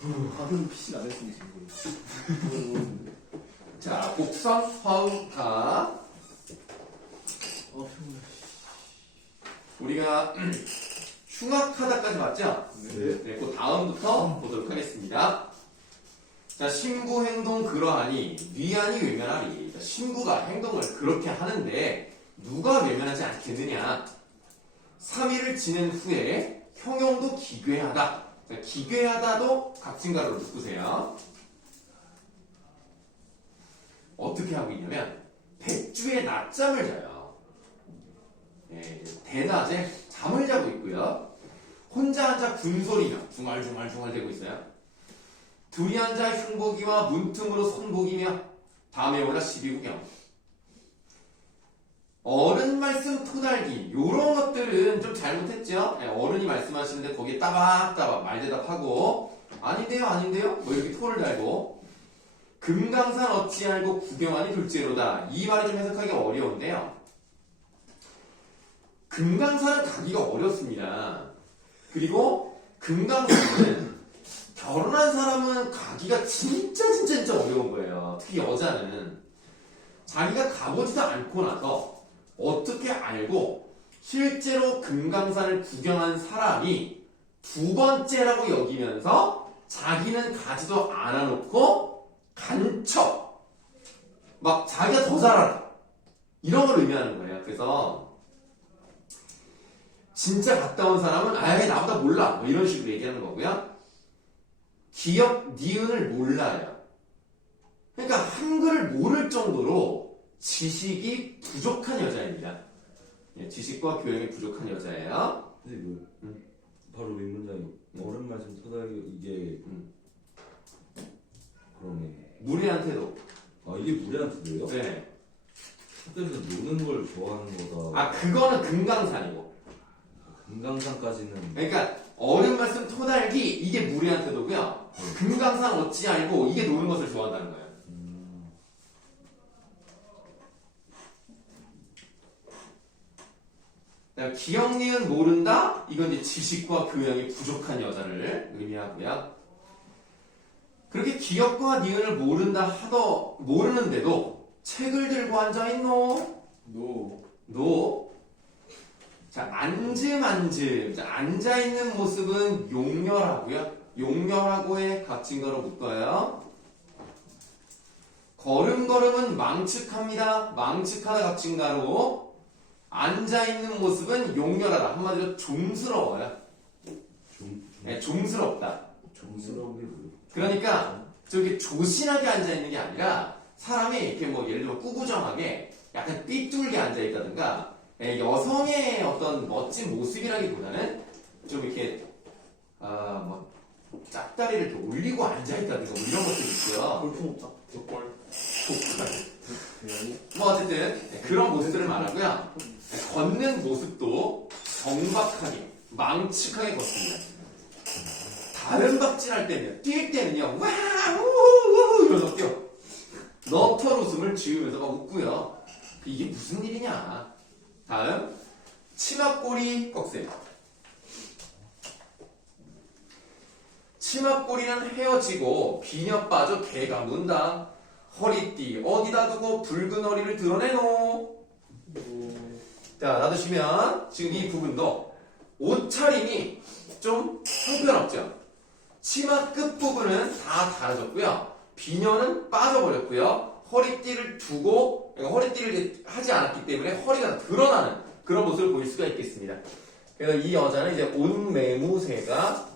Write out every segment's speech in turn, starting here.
그럼 PC 안 했으면 지금. 자, 곡선, 화음, 가. 우리가 흉악하다까지 맞죠? 네, 그 다음부터 보도록 하겠습니다. 자, 신구 행동 그러하니 위안이 외면하리. 자, 신구가 행동을 그렇게 하는데 누가 외면하지 않겠느냐? 3일을 지낸 후에 형용도 기괴하다. 자, 기괴하다도 각진가로 묶으세요. 어떻게 하고 있냐면 백주에 낮잠을 자요. 네, 대낮에 잠을 자고 있고요. 혼자 앉아 군소리며 중얼중얼 대고 있어요. 둘이 앉아 흉보기와 문틈으로 손보기며 밤에 올라 시비구경. 어른 말씀 토달기 요런 것들은 좀 잘못했죠. 네, 어른이 말씀하시는데 거기에 따박따박 말대답하고 아닌데요 뭐 이렇게 토를 달고 금강산 어찌 알고 구경하니 둘째로다. 이 말이 좀 해석하기 어려운데요. 금강산은 가기가 어렵습니다. 그리고 금강산은 결혼한 사람은 가기가 진짜 어려운 거예요. 특히 여자는. 자기가 가보지도 않고 나서 어떻게 알고 실제로 금강산을 구경한 사람이 두 번째라고 여기면서 자기는 가지도 않아놓고 간첩 막 자기가 더 잘 알아 이런 걸 의미하는 거예요. 그래서 진짜 갔다 온 사람은 아예 나보다 몰라 뭐 이런 식으로 얘기하는 거고요. 기역 니은을 몰라요. 그러니까 한글을 모를 정도로 지식이 부족한 여자입니다. 예, 지식과 교양이 부족한 여자예요. 근데 바로 윗문장이 어른 말씀 토달기 이게 그러네. 무례한 태도. 아 이게 무례한 태도예요? 네. 학교에서 노는 걸 좋아하는 거다. 아 그거는 금강산이고. 금강산까지는. 그러니까 어른 말씀 토달기 이게 무례한 태도고요. 금강산 어찌 알고 이게 노는 것을 좋아한다는 거예요. 기억 니은 모른다? 이건 이제 지식과 교양이 부족한 여자를 의미하고요. 그렇게 기억과 니은을 모르는데도 책을 들고 앉아있노? 노. 자, 앉음. 자, 앉아있는 모습은 용렬하고요. 용렬하고의 각진가로 묶어요. 걸음은 망측합니다. 망측하다 각진가로. 앉아있는 모습은 용렬하다. 한마디로 좀스러워요. 네, 좀스럽다. 좀스러운 게 뭐예요? 그러니까 저기 조신하게 앉아있는 게 아니라 사람이 이렇게 뭐 예를 들어 꾸부정하게 약간 삐뚤게 앉아있다든가 여성의 어떤 멋진 모습이라기보다는 좀 이렇게 뭐 짝다리를 이렇게 올리고 앉아있다든가 뭐 이런 것들이 있고요. 골프목자. 뭐 어쨌든 그런 모습들을 말하고요. 걷는 모습도 정박하게 망측하게 걷습니다. 다른 박질할 때는 뛸 때는요 와우 이러면서 뛰어 너털 웃음을 지으면서 막 웃고요. 이게 무슨 일이냐. 다음 치맛꼬리 꺽쇠. 치맛꼬리는 헤어지고 비녀 빠져 개가 문다. 허리띠 어디다 두고 붉은 허리를 드러내노. 자, 놔두시면 지금 이 부분도 옷차림이 좀 형편없죠. 치마 끝부분은 다 달아졌고요. 비녀는 빠져버렸고요. 허리띠를 두고 그러니까 허리띠를 하지 않았기 때문에 허리가 드러나는 그런 모습을 보일 수가 있겠습니다. 그래서 이 여자는 이제 옷매무새가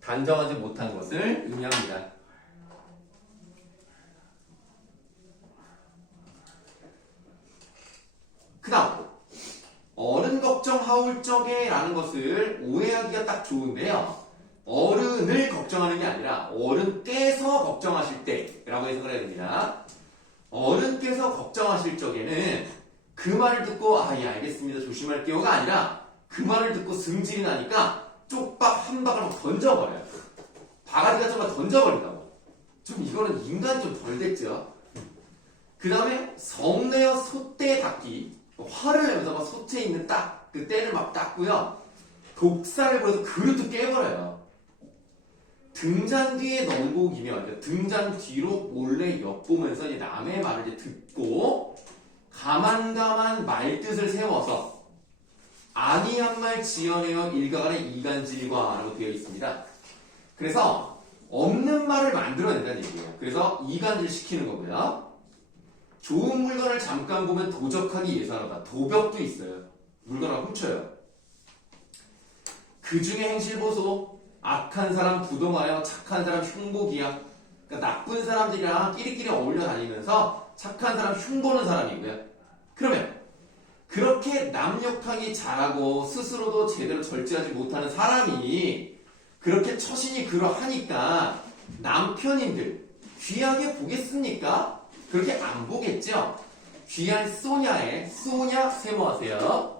단정하지 못한 것을 의미합니다. 그 다음 어른 걱정하올 적에 라는 것을 오해하기가 딱 좋은데요. 어른을 걱정하는 게 아니라 어른께서 걱정하실 때 라고 해석을 해야 됩니다. 어른께서 걱정하실 적에는 그 말을 듣고 예 알겠습니다 조심할게요가 아니라 그 말을 듣고 승질이 나니까 쪽박 한 박을 던져버려요. 바가지 같은 걸 던져버린다고. 좀 이거는 인간이 좀 덜 됐죠. 그 다음에 성내어 소떼 닦기. 화를 내면서 막 솥에 있는 그 때를 막 닦고요. 독살을 벌여서 그릇도 깨버려요. 등잔 뒤에 넌곡이면 등잔 뒤로 몰래 엿보면서 이제 남의 말을 이제 듣고 가만가만 말뜻을 세워서 아니한 말 지어내어 일가간의 이간질과라고 되어 있습니다. 그래서 없는 말을 만들어낸다는 얘기예요. 그래서 이간질 시키는 거고요. 좋은 물건을 잠깐 보면 도적하기 예사하다. 도벽도 있어요. 물건을 훔쳐요. 그 중에 행실보소. 악한 사람 부동하여 착한 사람 흉보기야. 그러니까 나쁜 사람들이랑 끼리끼리 어울려 다니면서 착한 사람 흉보는 사람이고요. 그러면 그렇게 남 욕하기 잘하고 스스로도 제대로 절제하지 못하는 사람이 그렇게 처신이 그러하니까 남편인들 귀하게 보겠습니까? 그렇게 안 보겠죠? 귀한 소냐에 소냐 세모하세요.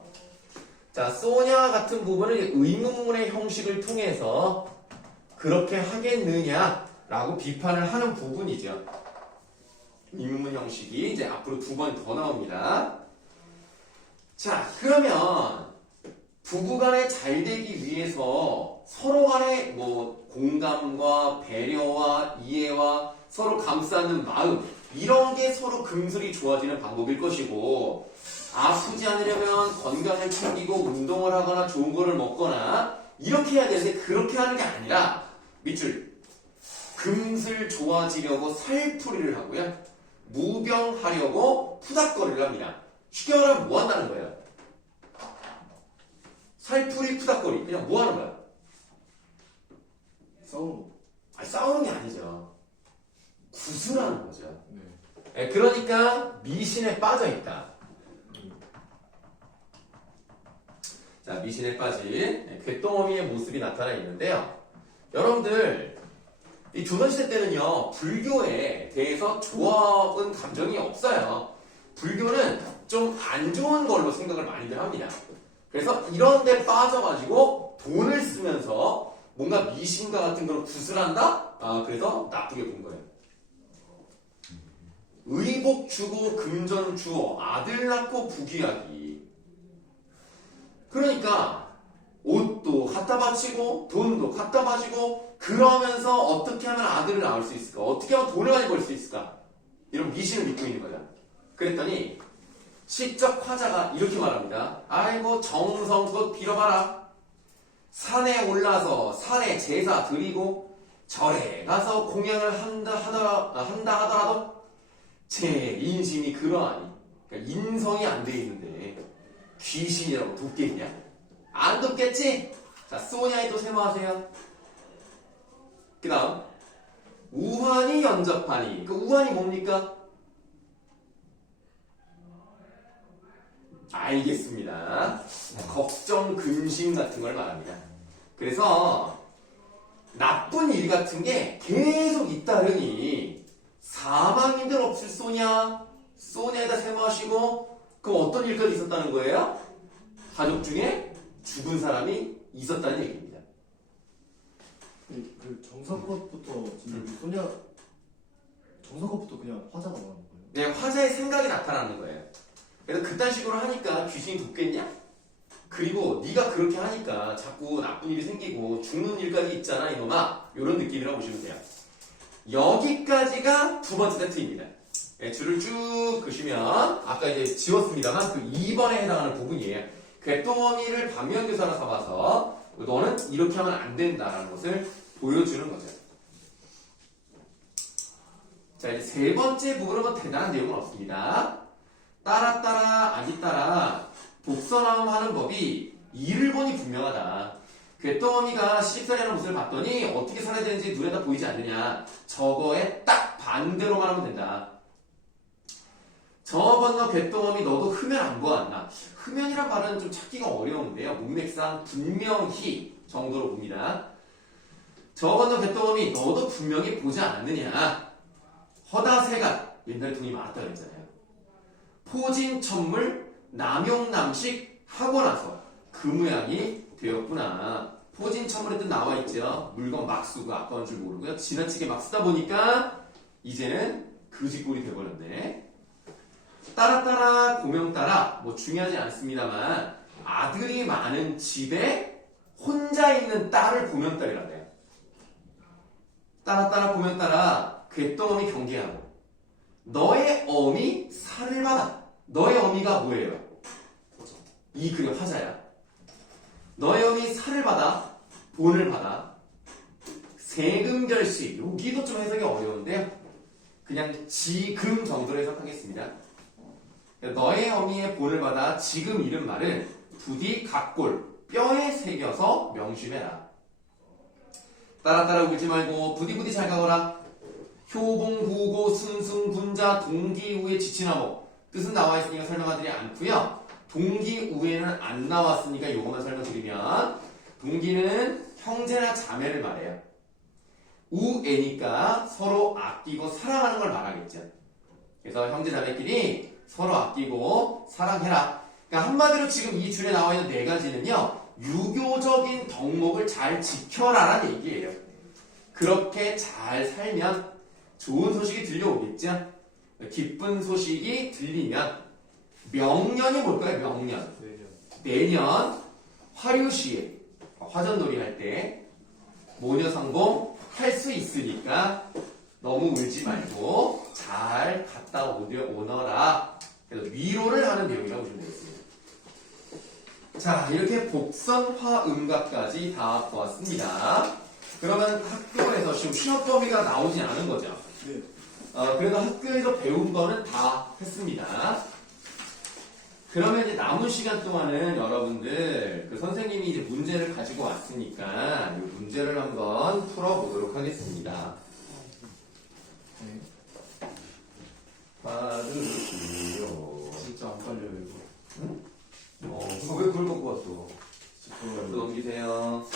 자, 소냐 같은 부분을 의문문의 형식을 통해서 그렇게 하겠느냐라고 비판을 하는 부분이죠. 의문문 형식이 이제 앞으로 2번 더 나옵니다. 자, 그러면 부부간에 잘 되기 위해서 서로 간에 뭐 공감과 배려와 이해와 서로 감싸는 마음 이런 게 서로 금슬이 좋아지는 방법일 것이고 아프지 않으려면 건강을 챙기고 운동을 하거나 좋은 거를 먹거나 이렇게 해야 되는데 그렇게 하는 게 아니라 밑줄 금슬 좋아지려고 살풀이를 하고요. 무병하려고 푸닥거리를 합니다. 쉽게 말하면 뭐 한다는 거예요? 살풀이 푸닥거리 그냥 뭐 하는 거야? 싸우는 거. 아니, 싸우는 게 아니죠. 구슬하는 거죠. 네. 그러니까 미신에 빠져 있다. 자, 미신에 빠진 궤동어미의 모습이 나타나 있는데요. 여러분들 이 조선시대 때는요 불교에 대해서 좋아하는 감정이 없어요. 불교는 좀 안 좋은 걸로 생각을 많이들 합니다. 그래서 이런 데 빠져가지고 돈을 쓰면서 뭔가 미신과 같은 걸 구슬한다? 그래서 나쁘게 본 거예요. 의복 주고 금전 주어 아들 낳고 부귀하기. 그러니까 옷도 갖다 바치고 돈도 갖다 바치고 그러면서 어떻게 하면 아들을 낳을 수 있을까? 어떻게 하면 돈을 많이 벌 수 있을까? 이런 미신을 믿고 있는 거야. 그랬더니 시적 화자가 이렇게 말합니다. 아이고 정성껏 빌어봐라. 산에 올라서 산에 제사 드리고 절에 가서 공양을 한다 하더라도 제 인심이 그러하니 그러니까 인성이 안 돼 있는데 귀신이라고 돕겠냐? 안 돕겠지? 자, 소냐에 또 세모하세요. 그 다음 우환이 연접하니 그 우환이 뭡니까? 알겠습니다. 걱정, 근심 같은 걸 말합니다. 그래서 나쁜 일 같은 게 계속 잇따르니 사망인들 없을 소냐? 소냐에다 세모하시고 그럼 어떤 일까지 있었다는 거예요? 가족 중에 죽은 사람이 있었다는 얘기입니다. 그 정성껏부터 지금 소냐 정성껏부터 그냥 화자가 나오는 거예요. 네, 화자의 생각이 나타나는 거예요. 그래서 그딴 식으로 하니까 귀신이 돕겠냐? 그리고 네가 그렇게 하니까 자꾸 나쁜 일이 생기고 죽는 일까지 있잖아 이놈아. 이런 느낌이라고 보시면 돼요. 여기까지가 2번째 세트입니다. 네, 줄을 쭉 그시면 아까 이제 지웠습니다만 그 2번에 해당하는 부분이에요. 궤동어미를 반면교사로 삼아서 너는 이렇게 하면 안 된다라는 것을 보여주는 거죠. 자, 이제 3번째 부분은 뭐 대단한 내용은 없습니다. 따라 아기 따라 독서나움 하는 법이 이를 보니 분명하다. 궤동어미가 시집살이하는 모습을 봤더니 어떻게 살아야 되는지 눈에다 보이지 않느냐. 저거에 딱 반대로만 하면 된다. 저 건너 궤동어미 너도 흡연 안 보았나? 흡연이란 말은 좀 찾기가 어려운데요. 문맥상 분명히 정도로 봅니다. 저 건너 궤동어미 너도 분명히 보지 않았느냐? 허다세가 옛날에 돈이 많았다 그랬잖아요. 포진천물 남용남식 하고 나서 그 모양이 되었구나. 포진천물에 또 나와 있죠. 물건 막 쓰고 아까운 줄 모르고요. 지나치게 막 쓰다 보니까 이제는 그지꼴이 돼버렸네. 따라 고명 따라 뭐 중요하지 않습니다만 아들이 많은 집에 혼자 있는 딸을 고명 딸이라고 해요. 따라 고명 따라 곶덩어미 경계하고 너의 어미 살을 받아. 너의 어미가 뭐예요? 이 그게 화자야. 너의 어미 살을 받아 본을 받아 세금 결시. 여기도 좀 해석이 어려운데요. 그냥 지금 정도로 해석하겠습니다. 너의 어미의 본을 받아 지금 이른 말은 부디 각골 뼈에 새겨서 명심해라. 따라 울지 말고 부디 잘 가거라. 효봉 부고 순승 분자 동기우에 지치나무. 뜻은 나와 있으니까 설명하지 않고요. 동기우에는 안 나왔으니까 이것만 설명드리면 동기는 형제나 자매를 말해요. 우애니까 서로 아끼고 사랑하는 걸 말하겠죠. 그래서 형제 자매끼리 서로 아끼고 사랑해라. 그러니까 한마디로 지금 이 줄에 나와 있는 네 가지는요. 유교적인 덕목을 잘 지켜라라는 얘기예요. 그렇게 잘 살면 좋은 소식이 들려오겠죠. 기쁜 소식이 들리면 명년이 뭘까요? 명년. 내년 화류시에 화전놀이 할 때 모녀상봉 할 수 있으니까 너무 울지 말고 잘 갔다 오너라. 그래서 위로를 하는 내용이라고 보시면 되겠습니다. 자, 이렇게 복선화음각까지 다 보았습니다. 그러면 학교에서 지금 시험 범위가 나오지 않은 거죠. 네. 그래도 학교에서 배운 거는 다 했습니다. 그러면 이제 남은 시간 동안은 여러분들 그 선생님이 이제 문제를 가지고 왔으니까 이 문제를 한번 풀어보도록 하겠습니다. 네. 받으시오. 진짜 안 빨려요 이거. 왜 그걸 갖고 왔어? 진짜 좋아요. 또 넘기세요.